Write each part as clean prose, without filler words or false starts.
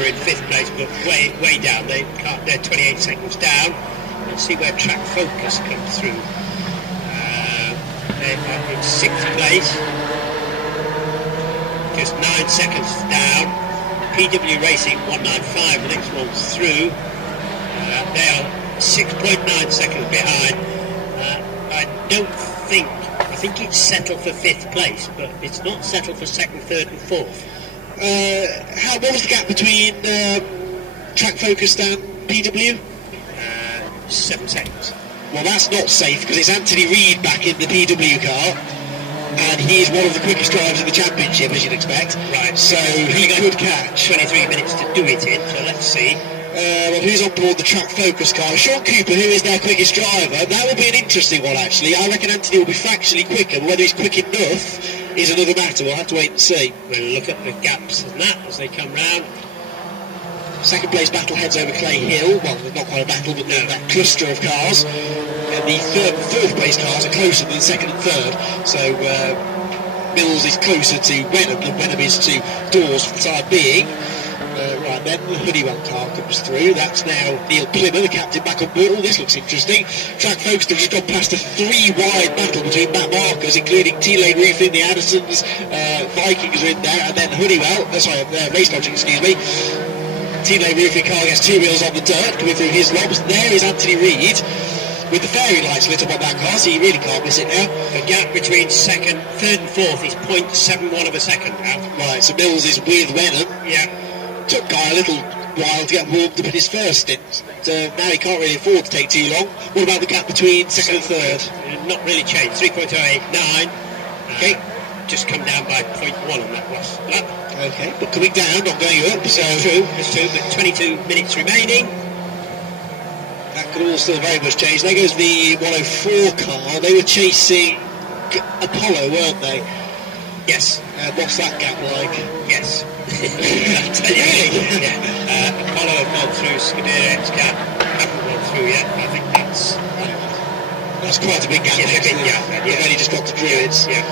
are in 5th place, but way down. They're 28 seconds down. Let's see where Track Focus comes through. They're in 6th place, just 9 seconds down. PW Racing 195, the next one's through. They are 6.9 seconds behind. I think it's settled for 5th place, but it's not settled for 2nd, 3rd and 4th. What was the gap between Track Focused and PW? 7 seconds. Well, that's not safe, because it's Anthony Reid back in the PW car, and he's one of the quickest drivers in the championship, as you'd expect. Right. So he could catch. 23 minutes to do it in, so let's see. Well, who's on board the Track Focus car? Sean Cooper, who is their quickest driver. That will be an interesting one, actually. I reckon Anthony will be fractionally quicker, but whether he's quick enough is another matter. We'll have to wait and see. We'll look at the gaps and that as they come round. 2nd place battle heads over Clay Hill. Well, not quite a battle, but that cluster of cars. And the 3rd and 4th place cars are closer than 2nd and 3rd. So Mills is closer to Wenham than Wenham is to Dawes for the time being. Right then, the Honeywell car comes through. That's now Neil Plymouth, the captain, back on board. Oh, this looks interesting. Track Focus have just gone past a 3-wide battle between back markers, including T-Lane Roofing, the Addisons, Vikings are in there, and then Honeywell, Race Logic, excuse me. T-Lane Roofing car gets 2 wheels on the dirt, coming through his lobs. There is Anthony Reid with the fairy lights lit up on that car, so you really can't miss it now. The gap between 2nd, 3rd and 4th is 0.71 of a second now. Right, so Mills is with Wenham. Yeah. Took Guy a little while to get warmed up in his first stint. Now he can't really afford to take too long. What about the gap between 2nd and 3rd? Not really changed. 3.089. Okay. Just come down by 0.1 on that last lap. Okay, but coming down, not going up. So it's true, but 22 minutes remaining. That could all still very much change. There goes the 104 car. They were chasing Apollo, weren't they? Yes. What's that gap like? Yes. I'll tell you. Really? Yeah. Apollo have gone through Scuderia X-Cap. Haven't gone through yet. I think that's quite a big gap. Yes, a big gap. They've only just got to Druids. Yeah.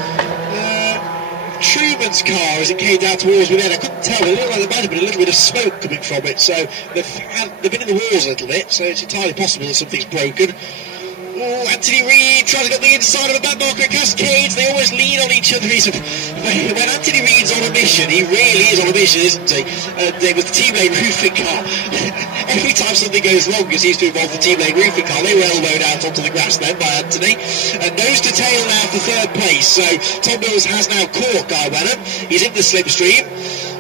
Truman's car, as it came down towards me then, I couldn't tell, but it looked like there might have been a little bit of smoke coming from it, so they've been in the walls a little bit, so it's entirely possible that something's broken. Oh, Anthony Reid trying to get the inside of a back marker at Cascades. They always lean on each other. When Anthony Reid's on a mission, he really is on a mission, isn't he? With the Team Lane Roofing car, every time something goes wrong, it seems to involve the Team Lane Roofing car. They were elbowed out onto the grass then by Anthony. Nose to tail now for 3rd place. So Tom Mills has now caught Guy Wenham. He's in the slipstream.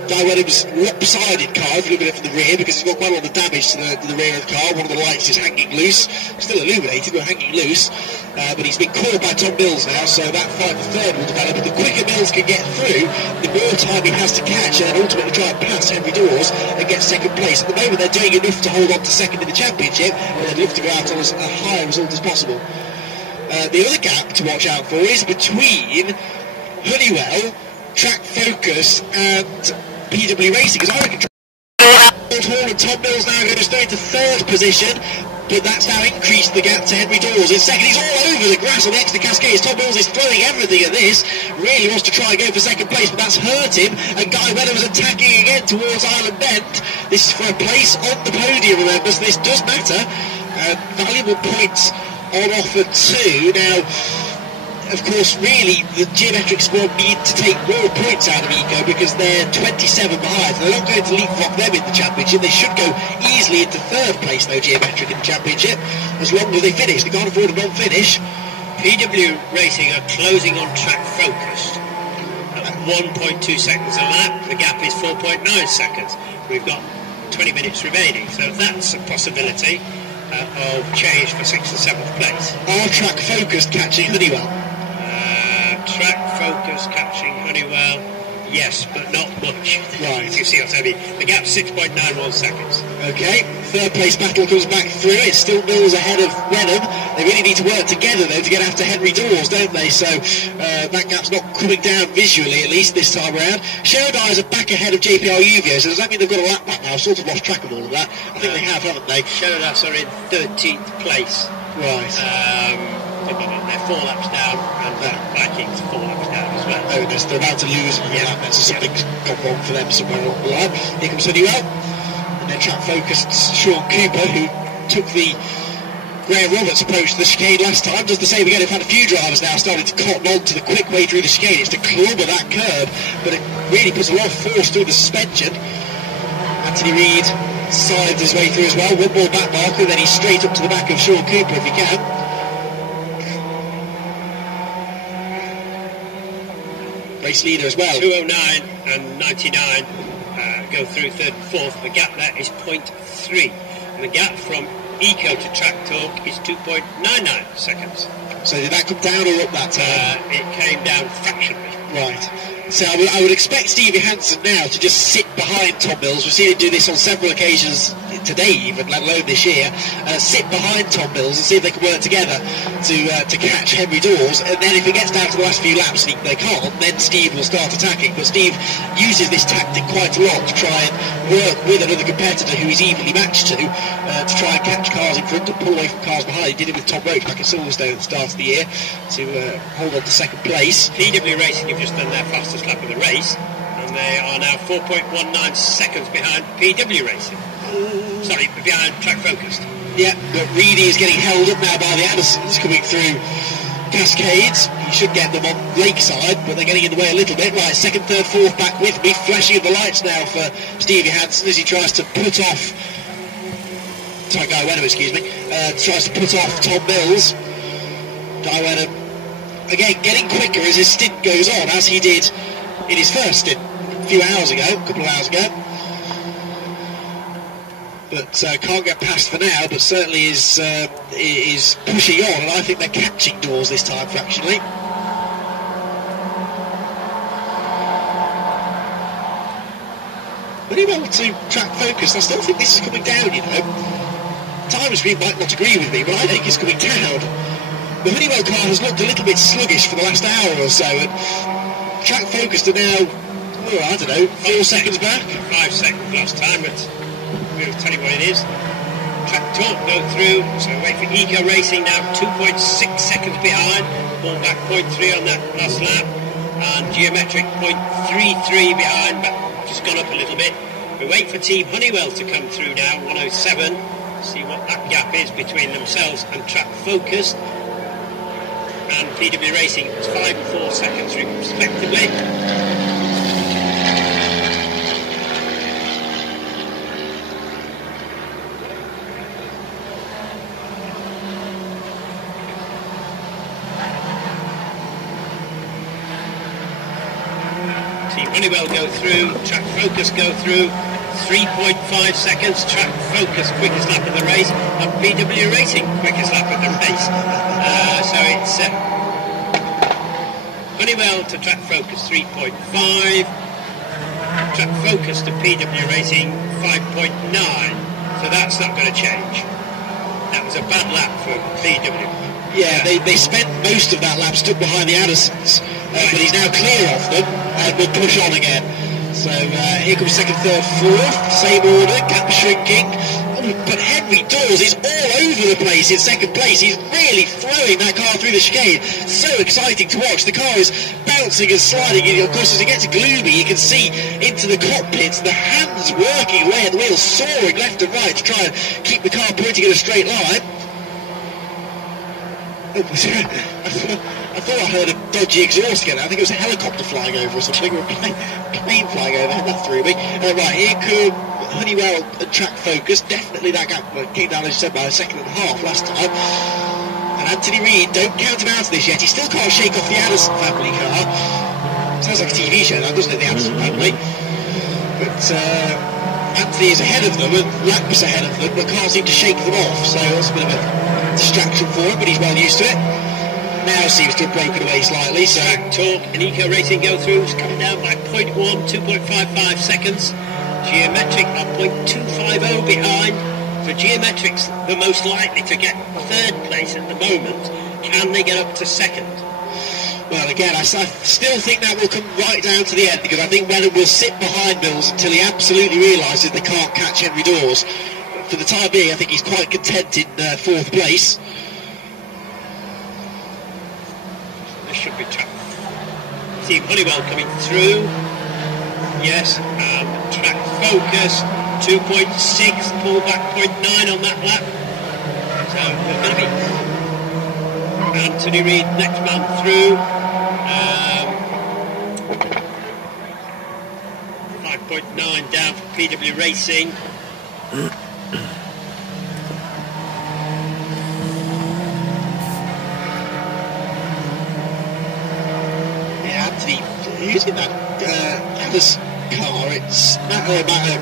Guy Wenham's lopsided car, if you look at it from the rear, because it's got quite a lot of damage to the rear of the car. One of the lights is hanging loose, still illuminated, but hanging loose. But he's been caught by Tom Mills now, so that fight for 3rd will develop. But the quicker Mills can get through, the more time he has to catch and ultimately try and pass Henry Dawes and get 2nd place. At the moment, they're doing enough to hold on to 2nd in the championship, and they'd love to go out on as a high result as possible. The other gap to watch out for is between Honeywell, Track Focus, and PW Racing, because I reckon Hall and Tom Mills now going to stay into 3rd position, but that's now increased the gap to Henry Dawes. In 2nd, he's all over the grass on the extra Cascades. Tom Mills is throwing everything at this, really wants to try and go for 2nd place, but that's hurt him, and Guy Wenham was attacking again towards Island Bend. This is for a place on the podium, remember, so this does matter. Valuable points on offer too. Now, of course, really, the Geometric squad need to take more points out of Eco because they're 27 behind. They're not going to leapfrog them in the championship. They should go easily into 3rd place, though, Geometric in the championship, as long as they finish. They can't afford a non-finish. PW Racing are closing on Track Focused at 1.2 seconds a lap. The gap is 4.9 seconds. We've got 20 minutes remaining, so that's a possibility of change for 6th and 7th place. Are Track Focused catching Honeywell? Track Focus catching Honeywell, yes, but not much. Right. If you see what I mean. The gap's 6.91 seconds. Okay, 3rd place battle comes back through. It's still Mills ahead of Wenham. They really need to work together, though, to get after Henry Dawes, don't they? So that gap's not coming down visually, at least this time around. Sheridan are back ahead of JPR Uvio, so does that mean they've got a lap back now? I've sort of lost track of all of that. I think they have, haven't they? Sheridan are in 13th place. Right. They're 4 laps down, and Vikings 4 laps down as well. Oh, they're about to lose on the lap, so something's gone wrong for them somewhere along the line. Here comes Honeywell. And then track focused Sean Cooper, who took the Graham Roberts approach to the chicane last time, does the same again. We've had a few drivers now starting to cotton on to the quick way through the chicane. It's to clobber that curb, but it really puts a lot of force through the suspension. Anthony Reid sides his way through as well. One more back marker, then he's straight up to the back of Sean Cooper if he can. Race leader as well. 209 and 99 go through third and fourth. The gap there is 0.3. And the gap from Eco to Track Talk is 2.99 seconds. So did that come down or up that time? It came down fractionally. Right. So I would expect Stevie Hansen now to just sit behind Tom Mills. We've seen him do this on several occasions today, even, let alone this year. Sit behind Tom Mills and see if they can work together to catch Henry Dawes. And then if it gets down to the last few laps and they can't, then Steve will start attacking. But Steve uses this tactic quite a lot to try and work with another competitor who he's evenly matched to try and catch cars in front and pull away from cars behind. He did it with Tom Roach back at Silverstone at the start of the year to hold on to second place. PW Racing have just done their fastest lap of the race, and they are now 4.19 seconds behind PW Racing. Sorry, behind Track Focused. Yeah, but Reedy is getting held up now by the Addisons coming through Cascades. He should get them on Lakeside, but they're getting in the way a little bit. Right, second, third, fourth back with me, flashing of the lights now for Stevie Hansen as he tries to put off Guy Wenham, tries to put off Tom Mills. Guy Wenham again getting quicker as his stint goes on, as he did in his first stint a couple of hours ago. But can't get past for now, but certainly is pushing on, and I think they're catching Dawes this time fractionally. When he went to Track Focus, I still think this is coming down, you know. Timers might not agree with me, but I think it's coming down. The Honeywell car has looked a little bit sluggish for the last hour or so, and Track Focused are now, 4 seconds back. 5 seconds last time, but we'll tell you what it is. Track Talk go through, so wait for Eco Racing now 2.6 seconds behind, ball back 0.3 on that last lap, and Geometric 0.33 behind, but just gone up a little bit. We wait for Team Honeywell to come through now, 107, see what that gap is between themselves and Track Focused. And PW Racing, it's 5 and 4 seconds respectively. Team Honeywell go through, Track Focus go through, 3.5 seconds, Track Focus quickest lap of the race, and PW Racing quickest lap of the race. So it's Honeywell to Track Focus 3.5, Track Focus to PW Racing 5.9. So that's not going to change. That was a bad lap for PW. Yeah, they spent most of that lap stuck behind the Addisons, but he's now clear of them and will push on again. So here comes second, third, fourth, same order, gap shrinking. But Henry Dawes is all over the place in second place. He's really throwing that car through the chicane. So exciting to watch. The car is bouncing and sliding. And of course, as it gets gloomy, you can see into the cockpits, the hands working away at the wheels, soaring left and right to try and keep the car pointing in a straight line. I thought I heard a dodgy exhaust again. I think it was a helicopter flying over or something, or a plane flying over. That threw me. Right, here come Honeywell and Track Focus. Definitely that gap came down, as you said, by a second and a half last time. And Anthony Reid, don't count him out of this yet. He still can't shake off the Addison family car. Sounds like a TV show now, doesn't it, the Addison family? But Anthony is ahead of them, and laps ahead of them, but can't seem to shake them off. So it's a bit of a distraction for him, but he's well used to it. Now seems to have broken away slightly. So Track Talk and Eco Racing go through. It's coming down by 0.1, 2.55 seconds. Geometric are 0.250 behind. For Geometrics, the most likely to get third place at the moment. Can they get up to second? Well, again, I still think that will come right down to the end, because I think Wenham will sit behind Mills until he absolutely realises they can't catch Henry Dawes. But for the time being, I think he's quite content in fourth place. This should be Track. Team Honeywell coming through. Yes, and Track Focus 2.6, pull back 0.9 on that lap. So we're going to be Anthony Reid next man through. 5.9 down for PW Racing. Yeah, Anthony, who's in that Atlas car? It's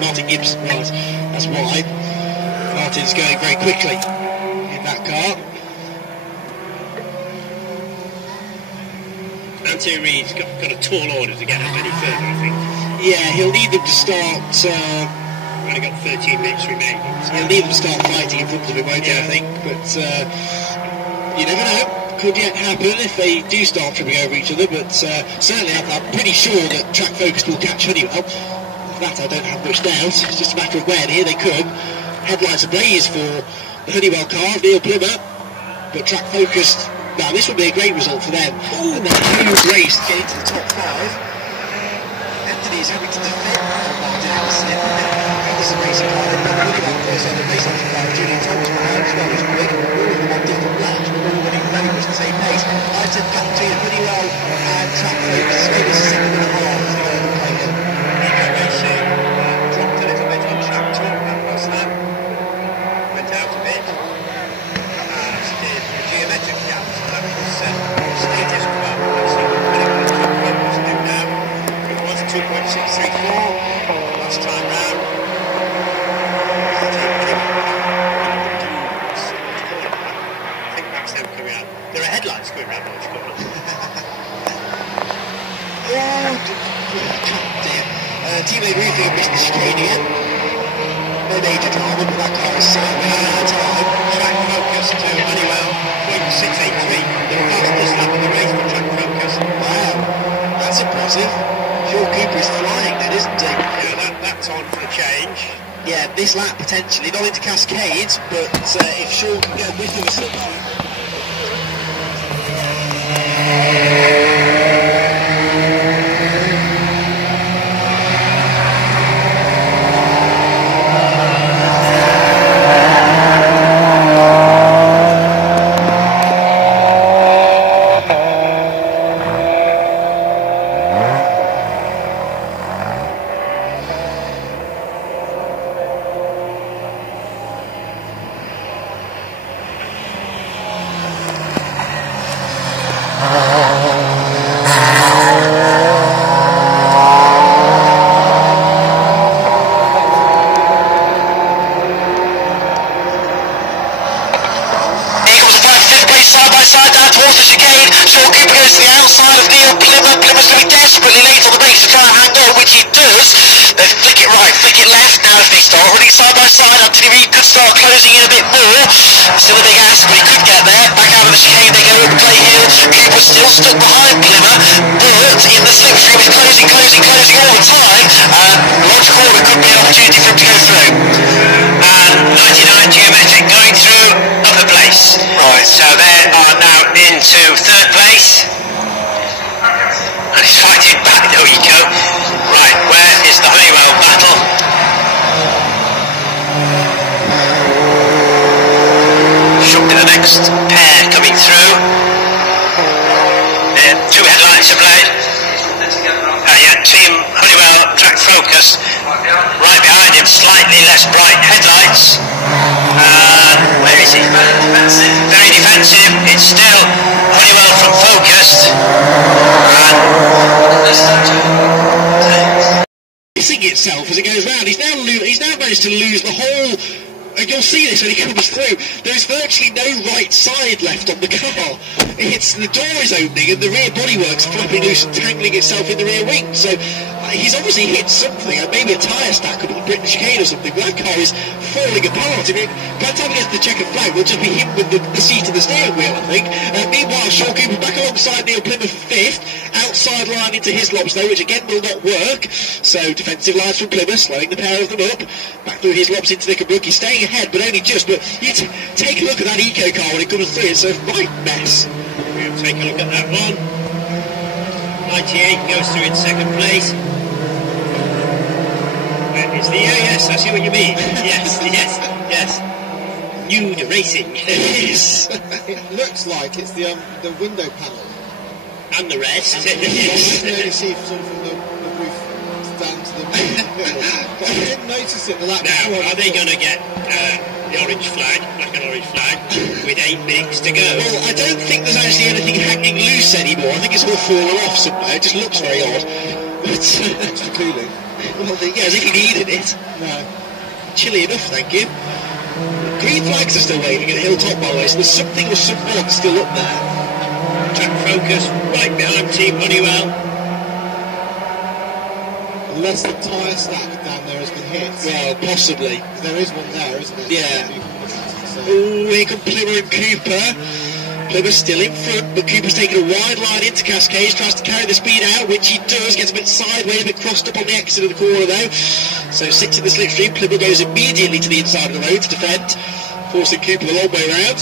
Martin Gibbs, right, that's why. Martin's going very quickly in that car. Anthony Reid's got a tall order to get up any further, I think. Yeah, he'll need them to start. We've only got 13 minutes remaining. So He'll need them to start fighting in front of him, won't he, I think? But you never know. Could yet happen if they do start tripping over each other. But certainly, I'm pretty sure that Track Focused will catch Honeywell. That I don't have much doubt. It's just a matter of when. Here they come. Headlights ablaze for the Honeywell car, Neil Plymouth. But Track Focused. Now, this would be a great result for them. Ooh, and then a huge race to get into the top 5. Anthony's having to defend Martin Allison. This is a racing car. They've got Honeywell first on the race on car. Julian Thomas behind as well. It's quick. All of them on different laps, but all running very much the same pace. I said back to Honeywell and Track Focus. Maybe it's a second and a half to go over Clayton. Racing dropped a little bit on track talk that last lap. Went out a bit. Did the geometric gap. So that was status quo. Let's see what Track Focus do now. It was 2.634 last time round. I think that's them coming out. There are headlights going around what's going on. Oh dear. Teammate Ruthie and Brittens chicane again. No major drama, but that car is sideways time. Track Focus to Honeywell, 0.683. The fastest lap of the race for Track Focus. Wow, that's impressive. Sean Cooper is flying then, isn't he? Yeah, that's on for the change. Yeah, this lap potentially, not into Cascades, but if Sean can get a whiff of a slip. Itself as it goes round. He's now managed to lose the whole, and you'll see this when he comes through, there's virtually no right side left on the car. The door is opening and the rear bodywork's flapping loose and tangling itself in the rear wing, so he's obviously hit something, maybe a tyre stack up at the Brittens chicane or something, but that car is falling apart. I mean, by the time he gets the checkered flag, will just be him with the seat of the steering wheel, I think. Meanwhile, Sean Cooper back alongside Neil Plymouth 5th, outside line into his lobs though, which again will not work. So defensive lines from Plymouth, slowing the pair of them up, back through his lobs into Nickelbrook. He's staying ahead, but only just. But you take a look at that eco car when it comes through, it's a right mess. We'll take a look at that one. 98 goes through in second place. It's the yes, I see what you mean. Yes. Nude racing. Yes. It looks like it's the window panel. And the rest. You can only see sort of from the roof down to the middle. But I didn't notice it the lap Now, before. are they going to get the orange flag, black and orange flag, with 8 minutes to go? Well, I don't think there's actually anything hanging loose anymore. I think it's all fallen off somewhere. It just looks very odd. But Extra cooling. well, yeah, as if you needed it. No. Chilly enough, thank you. Green flags are still waving at Hilltop, by the way, so there's something or someone still up there. Track focus right behind Team Honeywell. Unless the tyre stack down there has been hit. Well, possibly. There is one there, isn't there? Yeah. So, Oh, here come Plymmer and Cooper. Plymmer's still in front, but Cooper's taking a wide line into Cascades, tries to carry the speed out, which he does, gets a bit sideways, a bit crossed up on the exit of the corner though. So sits in the slipstream, Plymmer goes immediately to the inside of the road to defend, forcing Cooper the long way round.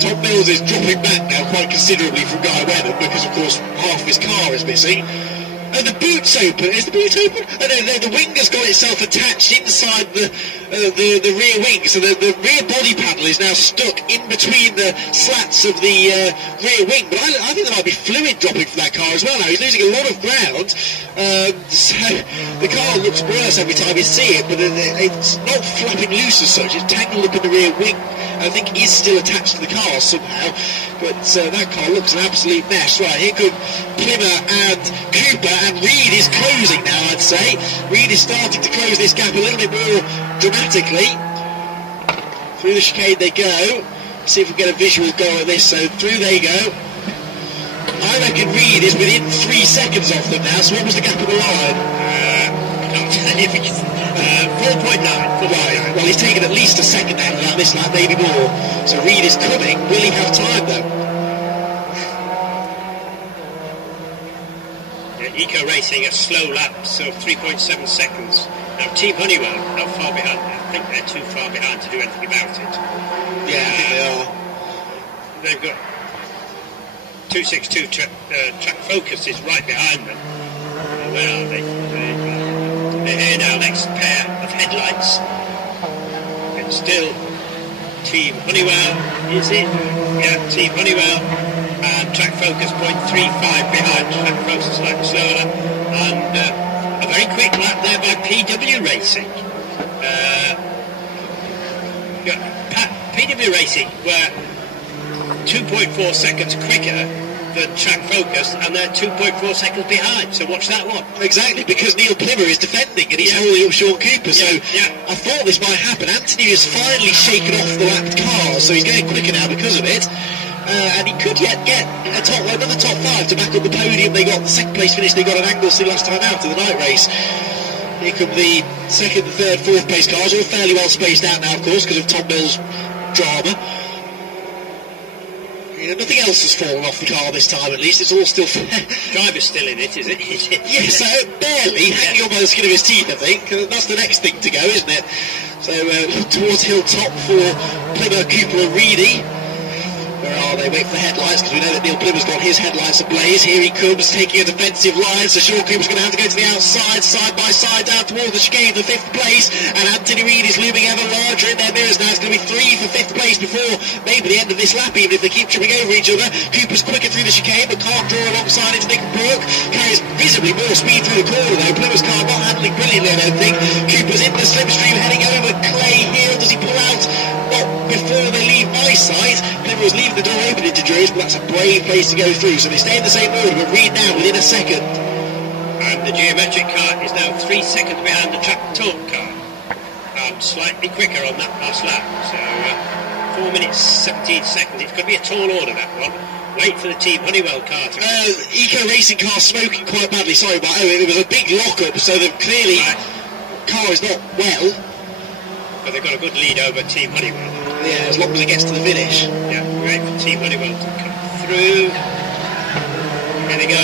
Tom Mills is dropping back now quite considerably from Guy Wenham because of course half of his car is missing. And the boot's open. Is the boot open? Oh, no, the wing has got itself attached inside the rear wing, so the rear body panel is now stuck in between the slats of the rear wing. But I think there might be fluid dropping from that car as well now. He's losing a lot of ground, so the car looks worse every time you see it, but it's not flapping loose as such. It's tangled up in the rear wing. I think is still attached to the car somehow, but that car looks an absolute mess. Right, here come Plymmer and Cooper, and Reed is closing now, I'd say. Reed is starting to close this gap a little bit more dramatically. Through the chicane they go. See if we can get a visual go at this. So through they go. I reckon Reed is within 3 seconds off them now, so what was the gap of the line? I can't tell you because 4.9. Right, well he's taken at least a second out of that this lap, maybe more. So Reed is coming. Will he have time though? Eco Racing a slow lap, so 3.7 seconds. Now Team Honeywell, how far behind? I think they're too far behind to do anything about it. Yeah, I think they are. They've got 262 track focus is right behind them. Where are they? They're here now, next pair of headlights. It's still Team Honeywell, is it? Yeah, Team Honeywell. And track focus 0.35 behind. Track focus slightly slower. And a very quick lap there by PW Racing. PW Racing were 2.4 seconds quicker than track focus, and they're 2.4 seconds behind. So watch that one. Exactly, because Neil Plymmer is defending and he's holding up Sean Cooper. So I thought this might happen. Anthony has finally shaken off the lapped cars, so he's going quicker now because of it. And he could yet get another top 5 to back up the podium. They got the second place finish they got at Anglesey last time out in the night race. Here come the second, the third, fourth place cars, all fairly well spaced out now, of course, because of Tom Mills' drama. Nothing else has fallen off the car this time, at least. It's all still fair. Driver's still in it, is it? Yes, barely. Hanging on by the skin of his teeth, I think. That's the next thing to go, isn't it? So towards Hilltop for Plymmer, Cooper and Reedy. Where are they? Wait for the headlights, because we know that Neil Plymmer's got his headlights ablaze. Here he comes, taking a defensive line, so Sean Cooper's going to have to go to the outside, side by side, down towards the chicane for 5th place, and Anthony Reed is looming ever larger in their mirrors now. It's going to be 3 for 5th place before maybe the end of this lap, even if they keep tripping over each other. Cooper's quicker through the chicane, but can't draw alongside into Nick Brook. Carries visibly more speed through the corner, though. Plymmer's car not handling brilliantly, I don't think. Cooper's in the slipstream, heading over Clay Hill. Does he pull out? Not before they leave my sight. Plymmer was leaving the door open into Drury's, but that's a brave place to go through. So they stay in the same order, but Reed now within a second. And the geometric car is now 3 seconds behind the track talk car. Slightly quicker on that last lap. So 4 minutes 17 seconds. It's going to be a tall order, that one. Wait for the Team Honeywell car to Eco Racing car smoking quite badly. Sorry, but it was a big lock-up, so they've clearly car is not well. But they've got a good lead over Team Honeywell. Yeah, as long as it gets to the finish. Yeah, wait for Team Honeywell to come through. Here they go.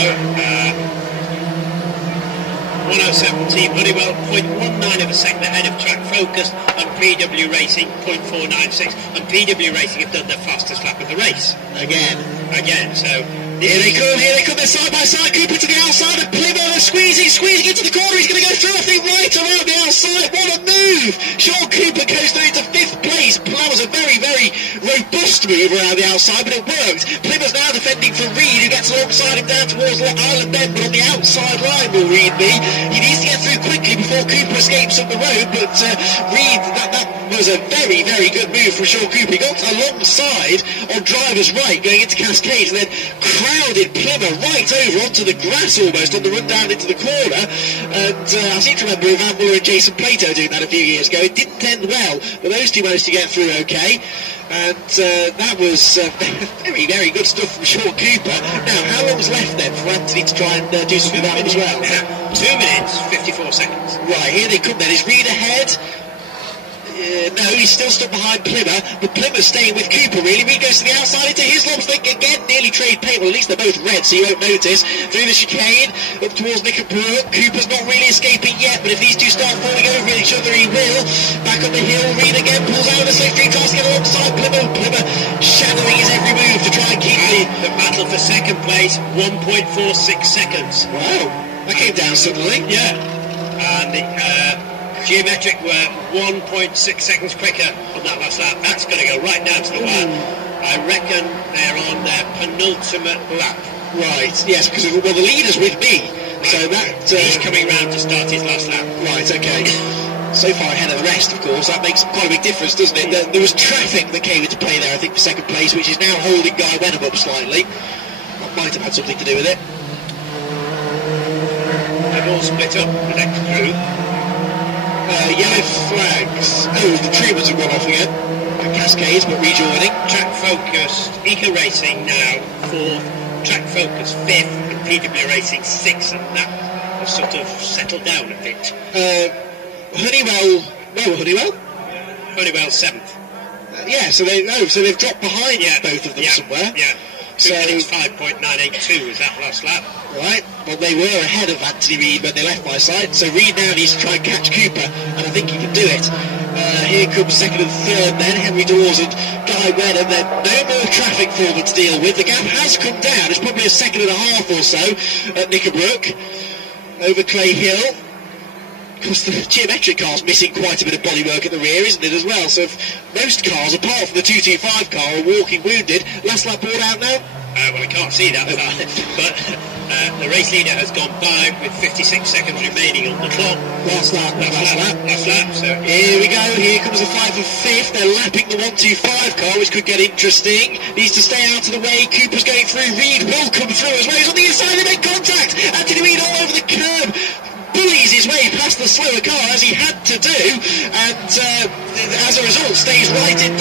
107 Team Honeywell, 0.19 of a second ahead of track focus, and PW Racing 0.496. And PW Racing have done their fastest lap of the race. Again. So Here they come, they're side by side. Cooper to the outside, and Plymouth squeezing into the corner. He's going to go through, I think, right around the outside. What a move! Sean Cooper goes through into 5th place. That was a very, very robust move around the outside, but it worked. Plymouth's now defending for Reed, who gets alongside him down towards Island Bend, but on the outside line will Reed be. He needs to get through quickly before Cooper escapes up the road, but Reed, that was a very, very good move from Sean Cooper. He got alongside on driver's right going into Cascades, and then crowded Plymouth right over onto the grass almost on the run down into the corner. And I seem to remember Van Muller and Jason Plato doing that a few years ago. It didn't end well, but those two managed to get through okay. And that was very, very good stuff from Sean Cooper. Now, how long's left then for Anthony to try and do something about it as well? 2 minutes, 54 seconds. Right, here they come then. Is Reed ahead? No, he's still stuck behind Plymouth, but Plymouth's staying with Cooper, really. Reed goes to the outside into Hislop's thing again, nearly trade paint. Well, at least they're both red, so you won't notice. Through the chicane, up towards Knickerbrook. Cooper's not really escaping yet, but if these two start falling over each other, he will. Back on the hill, Reed again pulls out a safety, tries to get alongside Plymouth. Plymouth shadowing his every move to try and keep the battle for second place, 1.46 seconds. Wow, that came down suddenly. Yeah, and the Geometric were 1.6 seconds quicker on that last lap. That's going to go right down to the wire. I reckon they're on their penultimate lap. Right, yes, because the leader's with me. Right. So that... he's coming round to start his last lap. Right, okay. So far ahead of the rest, of course. That makes quite a big difference, doesn't it? There was traffic that came into play there, I think, for second place, which is now holding Guy Wenham up slightly. That might have had something to do with it. They've all split up, the next group. Yellow flags. Oh, the Tremans have gone off again. And Cascades, but rejoining. Track Focus, Eco Racing now 4th, Track Focus 5th, and PW Racing 6th, and that has sort of settled down a bit. Honeywell, where were Honeywell? Honeywell 7th. Yeah, so they've dropped behind both of them somewhere. Yeah. So 5.982 was that last lap. Right, well they were ahead of Anthony Reed when they left my side, so Reed now needs to try and catch Cooper, and I think he can do it. Here comes second and third then, Henry Dawes and Guy Wenham. Then no more traffic for them to deal with. The gap has come down, it's probably a second and a half or so at Knickerbrook, over Clay Hill. Because the Geometric car's missing quite a bit of bodywork at the rear, isn't it, as well? So if most cars, apart from the 225 car, are walking wounded. Last lap brought out now? Well, I can't see that far, but the race leader has gone by with 56 seconds remaining on the clock. Last lap. So here we go, here comes the fight for 5th. They're lapping the 125 car, which could get interesting. Needs to stay out of the way. Cooper's going through. Reed will come through as well. He's on the inside, they make contact. Anthony Reed all over the curb. Bullies his way past the slower car, as he had to do, and as a result stays right in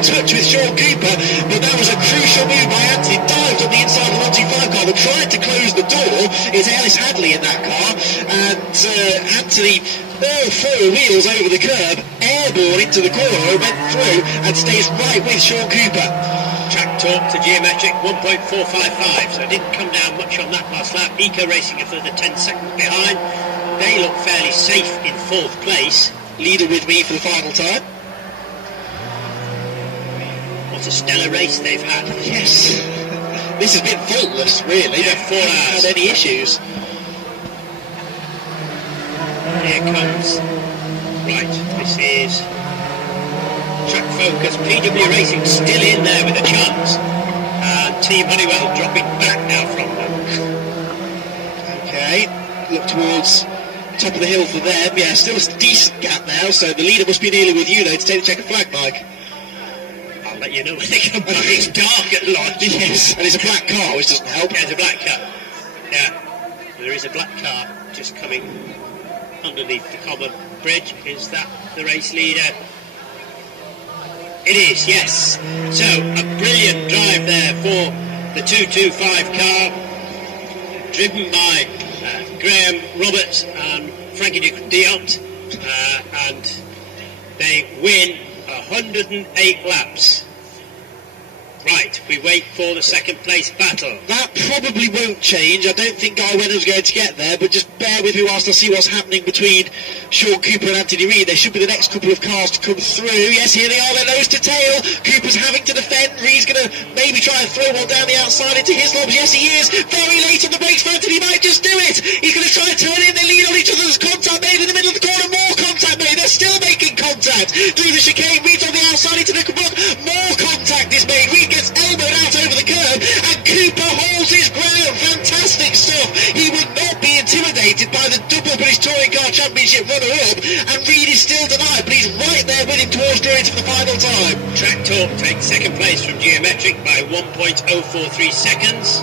touch with Sean Cooper. But that was a crucial move by Anthony. Dived on the inside of the 125 car, but tried to close the door. It's Ellis Hadley in that car, and Anthony, all 4 wheels over the curb, airborne into the corner, went through and stays right with Sean Cooper. Track Talk to Geometric 1.455, so it didn't come down much on that last lap. Eco Racing a further 10 seconds behind. They look fairly safe in 4th place. Leader with me for the final time. What a stellar race they've had. Yes. This has been faultless, really. Yeah, 4 hours. Haven't had any issues. Here comes. Right, this is Track Focus. PW Racing still in there with a chance. And Team Honeywell dropping back now from them. Okay, look towards top of the hill for them. Yeah, still a decent gap now, so the leader must be nearly with you though to take the checker flag, Mike. I'll let you know when they come back. It's dark at launch. Yes, and it's a black car, which doesn't help. Yeah, it's a black car. Yeah, there is a black car just coming underneath the common bridge. Is that the race leader? It is, yes. So, a brilliant drive there for the 225 car, driven by Graham Roberts and Frankie Diont, and they win 108 laps. Right, we wait for the second place battle. That probably won't change. I don't think Guy Wenham's going to get there, but just bear with me whilst I see what's happening between Sean Cooper and Anthony Reid. There should be the next couple of cars to come through. Yes, here they are, they're nose to tail. Cooper's having to defend. Reid's going to maybe try and throw one down the outside into his lobs. Yes, he is. Very late on the brakes for Anthony. He might just do it. He's going to try and turn in. They lean on each other. There's contact made in the middle of the corner. More contact made. They're still making contact. Through the chicane. Reid's on the outside into the book. More contact is made. Reid gets elbowed out over the curve, and Cooper holds his ground. Fantastic stuff. He would not be intimidated by the double British Touring Car Championship runner-up, and Reid is still denied, but he's right there with him towards drawing to the final time. Track Talk takes second place from Geometric by 1.043 seconds.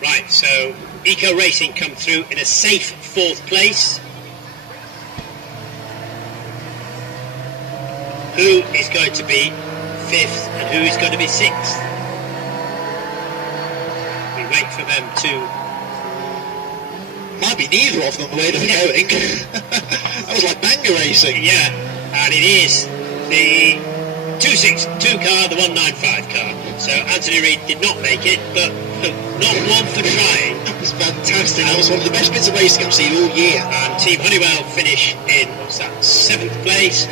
Right, so Eco Racing come through in a safe fourth place. Who is going to be fifth and who is going to be sixth? We wait for them to... Might be neither of them the way they're going. That was like banger racing. Yeah, and it is the 262 car, the 195 car. So Anthony Reid did not make it, but not one for trying. That was fantastic. That was one of the best bits of racing I've seen all year. And Team Honeywell finish in, what's that, 7th place.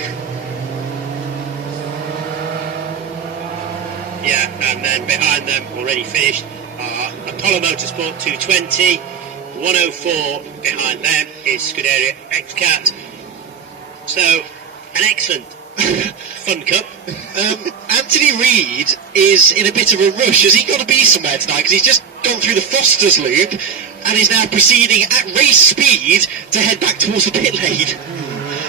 Yeah, and then behind them, already finished, are Apollo Motorsport 220. 104 behind them is Scuderia XCat. So, an excellent fun cup. Anthony Reid is in a bit of a rush. Has he got to be somewhere tonight? Because he's just gone through the Foster's loop and is now proceeding at race speed to head back towards the pit lane.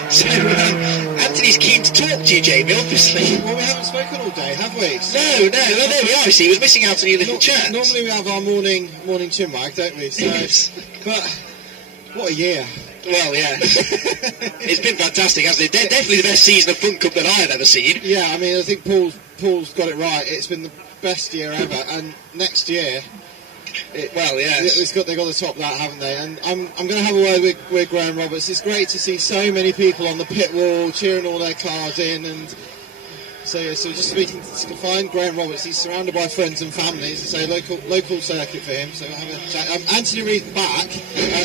So, Anthony's keen to talk to you, Jamie, obviously. Well, we haven't spoken all day, have we? So No, there we are. You see, he was missing out on your little chat. normally we have our morning chinwag, don't we? So, but what a year. Well, yeah. It's been fantastic, hasn't it? Definitely the best season of Fun Cup that I've ever seen. Yeah, I mean, I think Paul's got it right. It's been the best year ever, and next year... They've got to top that, haven't they? And I'm going to have a word with Graham Roberts. It's great to see so many people on the pit wall cheering all their cars in, and so just speaking to find Graham Roberts. He's surrounded by friends and family. As I say, local circuit for him. So we'll have a chat. Anthony Reid's back.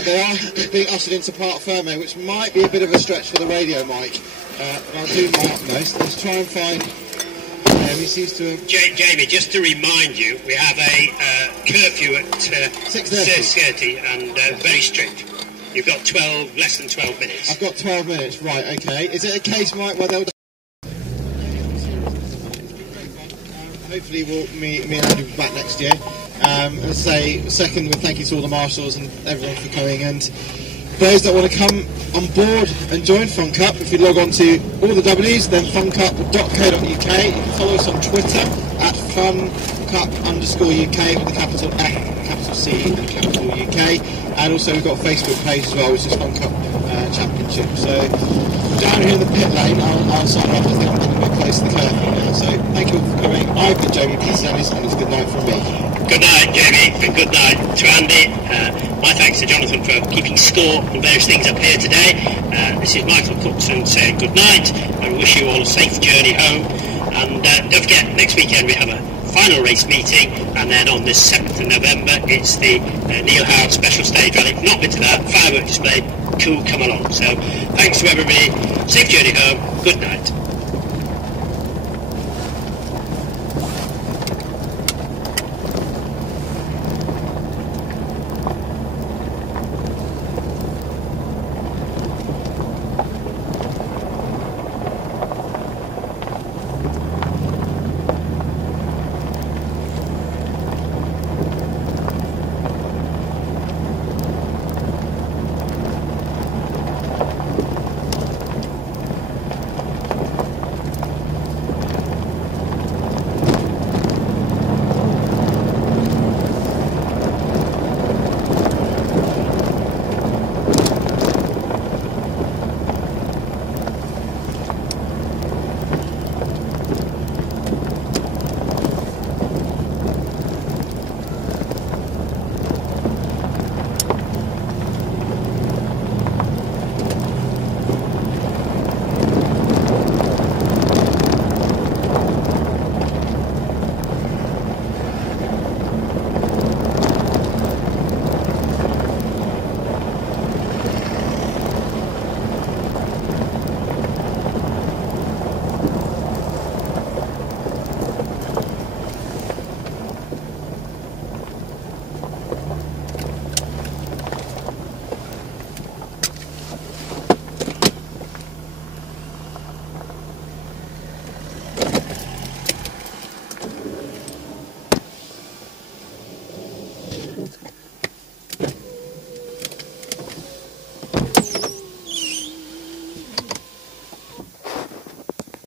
They are being ushered into Parc Fermé, which might be a bit of a stretch for the radio mic. But I'll do my utmost. Let's try and find. He seems to have... Jamie, just to remind you, we have a curfew at 6:30 and very strict. You've got less than 12 minutes. I've got 12 minutes, right, okay. Is it a case, Mike, where they'll... Hopefully me and Andy will be back next year. As I say, second, thank you to all the marshals and everyone for coming, and those that want to come on board and join Fun Cup, if you log on to all the W's, then funcup.co.uk. You can follow us on Twitter at funcup_UK with the capital F, capital C and capital UK. And also we've got a Facebook page as well, which is Fun Cup Championship. So down here in the pit lane, I'll sign off. I think I'm a bit close to the curfew now. So thank you all for coming. I've been Jamie Peterson, and it's a good night from me. Good night, Jamie, and good night to Andy. My thanks to Jonathan for keeping score on various things up here today. This is Michael Cookson saying good night, and wish you all a safe journey home. And don't forget, next weekend we have a final race meeting, and then on the 7th of November it's the Neil Howard Special Stage Rally. If you've not been to that, firework display, cool, come along. So thanks to everybody, safe journey home, good night.